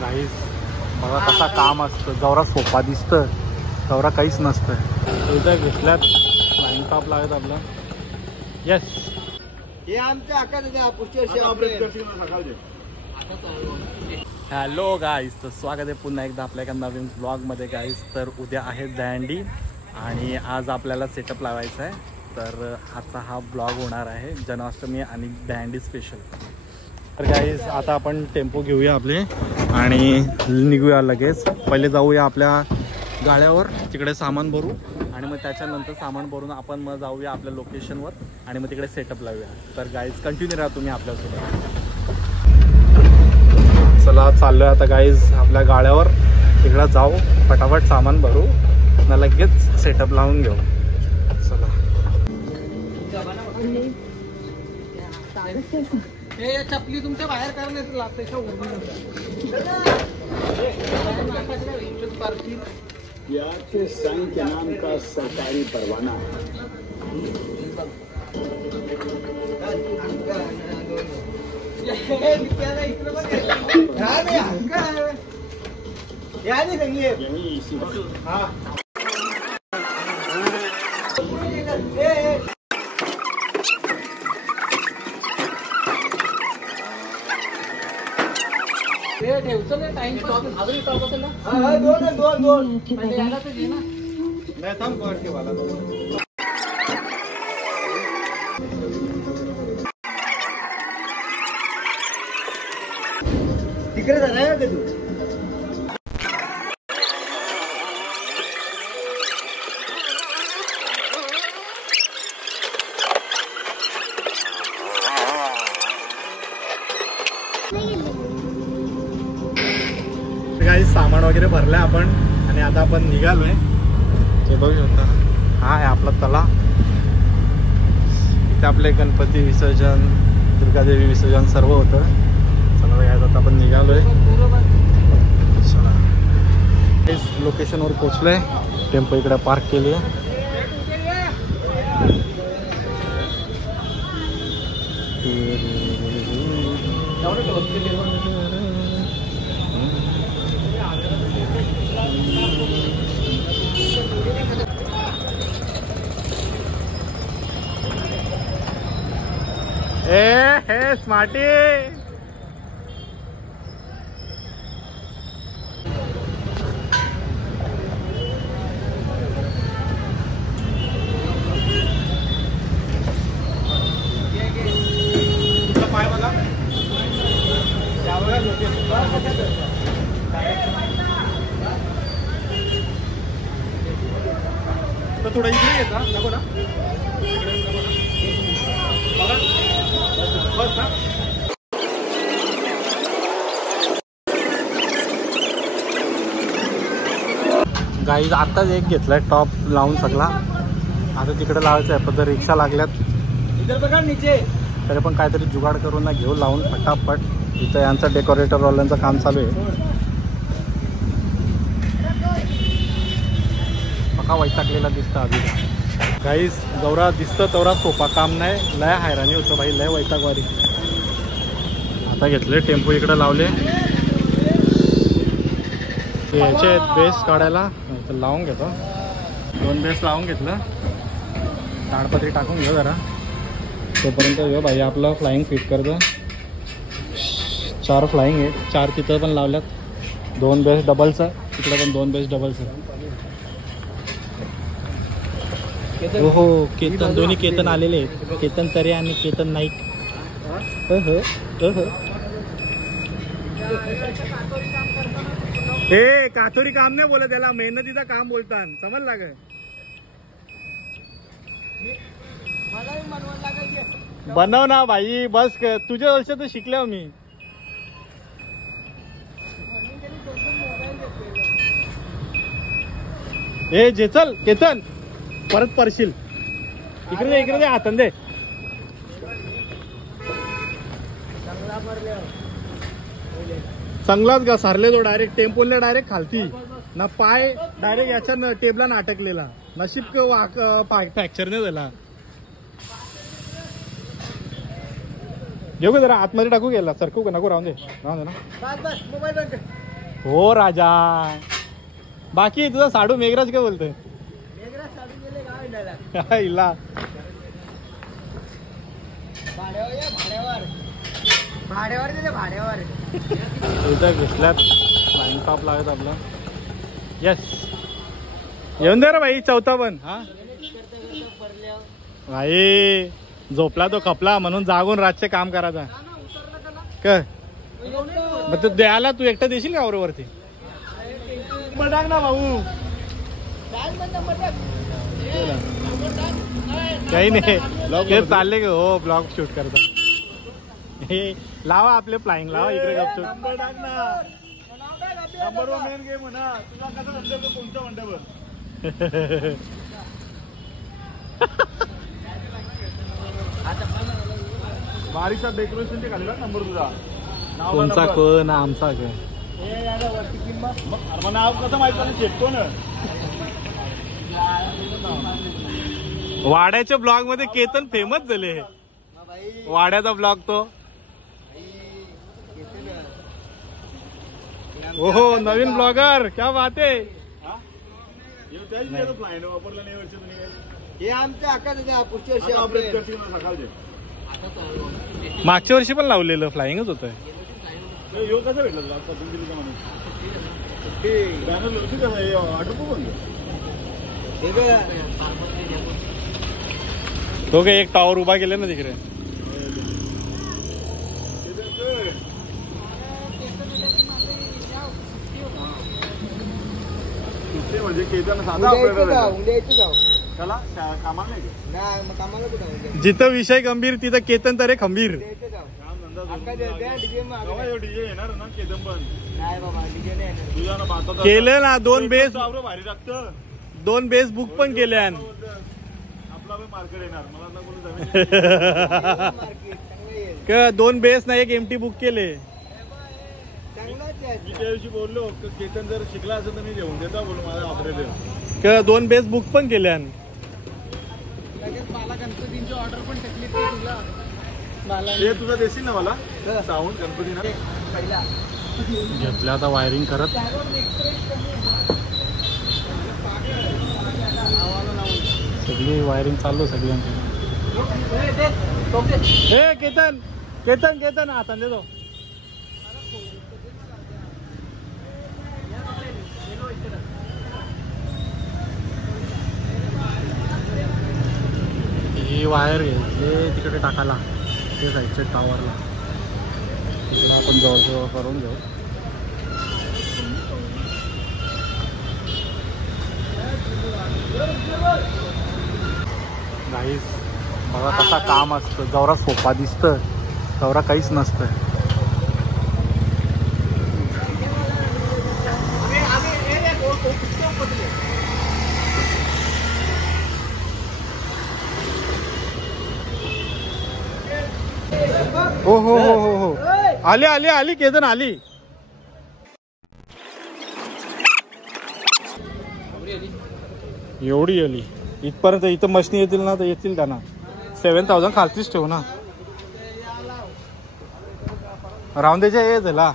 गाईस बघा कसा काम असतं, जवरा सोपा दिसतं तेवढा काहीच नसतं. इथं घेतल्यात लाईन टॉप लागत आपलं. येस हे आमच्या आकाशाच्या पुष्टी हॅलो गाईस, तर स्वागत आहे पुन्हा एकदा आपल्या एका नवीन ब्लॉगमध्ये. गाईस तर उद्या आहे दहंडी आणि आज आपल्याला सेटअप लावायचा आहे. तर आजचा हा ब्लॉग होणार आहे जन्माष्टमी आणि दहंडी स्पेशल. तर गाईस आता आपण टेम्पो घेऊया आपले आणि निघूया लगेच. पहिले जाऊया आपल्या गाड्यावर, तिकडे सामान भरू आणि मग त्याच्यानंतर सामान भरून आपण मग जाऊया आपल्या लोकेशनवर आणि मग तिकडे सेटअप लावूया. तर गाईज कंटिन्यू राहा तुम्ही आपल्यासोबत. चला चाललोय आता गाईज आपल्या गाड्यावर, तिकडे जाऊ, फटाफट सामान भरू ना लगेच सेटअप लावून घेऊ. चला हे चपली तुमच्या बाहेर करण्यात लागते. संघ के नाम का सरकारी परवाना दोन तिकडे जाणार का तू? गाईस सामान वगैरे भरलंय आपण आणि आता आपण निघालोय. हे बघू शकता, हा आहे आपला तला. इथे आपले गणपती विसर्जन, दुर्गादेवी विसर्जन सर्व होतं. चला गाईस आता आपण निघालोय. चला लोकेशनवर पोहोचलोय. टेम्पो इकडे पार्क केली आहे. हे स्मार्टी पाय बघा, त्या बघा तो थोडा इकडे येता नको ना, बघा बस ना. गाईज आत्ताच एक घेतलाय टॉप लावून सगळा. आता तिकडे लावायचं आहे, पण रिक्षा लागल्यात इधर बघा नीचे. तरी पण काहीतरी जुगाड करून ना घेऊ लावून फटाफट. इथं यांचा डेकोरेटर वाल्यांचं काम चालू आहे. पक्का वैतागलेला दिसतं आधी. गाईज जवरा दिसतं तेवढा सोपा काम नाही, लय हैराणी होतं भाई, लय वैतागवारी. आता घेतले टेम्पो इकडे लावले, याचे आहेत बेस काढायला, तर लावून घेतो. 2 बेस लावून घेतलं. ताडपत्री टाकून घेऊ जरा तोपर्यंत. घेऊ भाई आपलं फ्लाईंग फिट करतो. 4 फ्लाईंग आहे, 4 तिथं पण लावल्यात. 2 बेस डबलचं, तिकडे पण 2 बेस डबलचं. हो केतन, दोन्ही केतन आलेले आहेत. केतन तरे आणि केतन नाईक. हे कातोरी काम नाही बोलत, त्याला मेहनतीचं काम बोलतात, समजला का? बनव ना भाई, बस तुझ्या वर्ष तर शिकल्या मी. हे जे चल केतन परत परशील. इकडे दे हातन दे. चांगलाच का सारले तो डायरेक्ट टेम्पोला डायरेक्ट खालती ना, पाय डायरेक्ट याच्या टेबला नाटकलेला. नशीब फ्रॅक्चर नाही झाला. घेऊ का जरा आतमध्ये टाकू गेला सरकू का नको राहून दे ना. बस मोबाईल बंद कर. हो राजा. बाकी तुझा साडू मेघराज काय बोलतोय? इला भाड्यावर दिले भाड्यावर. इथं घेतल्यात लाईन टॉप लागत आपलं. येस येऊन दे रे भाई. चौथा पण हा भाई झोपला तो खपला म्हणून जागून रातचे काम करायचा का. मग तू द्यायला तू एकटा देशील का वरती? टाक ना भाऊ. काही नाही ते चालले ग. हो ब्लॉग शूट करता. हे लावा आपले फ्लाइंग लावा इकडे गपचूप. नंबर वन मेन गेम म्हणा. तुझा कसा म्हणतो कोणतं म्हणतो बारीकचा डेकोरेशनचे खाली नंबर तुझा. कोणचा क ना आमचा क. मग नाव कसं माहिती नाही चेकतो ना. वाड्याच्या ब्लॉग मध्ये केतन फेमस झाले. वाड्याचा ब्लॉग तो. ओहो नवीन ब्लॉगर क्या बात आहे. वापरला नाही वर्ष तुम्ही. हे आमच्या अक्का पुढच्या वर्षी ऑपरेट करतील सकाळचे. मागच्या वर्षी पण लावलेलं फ्लाइंगच होतं. योग कसा भेटला पतंजलीचा माणूस. बॅनर लोकशी कसं आटोपू पण तो काय एक टावर उभा केले ना तिकडे. म्हणजे केतन साधा त्याला कामाला नाही. जिथं विषय गंभीर तिथं केतन तरे खंबीर. डीजे येणार ना केतन पण. तुझ्या ना केलं ना. दोन बेस भारी लागतं. दोन बेस बुक पण केले. आपला पण मार्केट येणार. मला ना कोणी दोन बेस ना एक एमटी बुक केले. मी त्या दिवशी बोललो केतन जर शिकला असेल तर मी घेऊन देता बोलू माझा ऑपरेटर. दोन बेस बुक पण केल्या. मला गणपतींची ऑर्डर पण टाकली तुला. हे तुझा देशील ना मला साऊंड गणपतीना. पहिला घेतलं आता वायरिंग करत. सगळी वायरिंग चालू सगळ्यांची. हे केतन केतन केतन आता देतो. ही वायर घ्यायची तिकडे टाकायला. ते साईडच्या टावरला आपण जवळजवळ करून घेऊ. गाईस बघा कसा काम असतं. जवरा सोपा दिसतं तेवढा काहीच नसतं. हो हो हो हो हो आली आली आली केतन आली. एवढी आली इथपर्यंत. इथं मशनी येतील ना तर येतील का ना. 7,000 खालतीच ठेवू ना. राऊंड द्यायच्या हे झाला.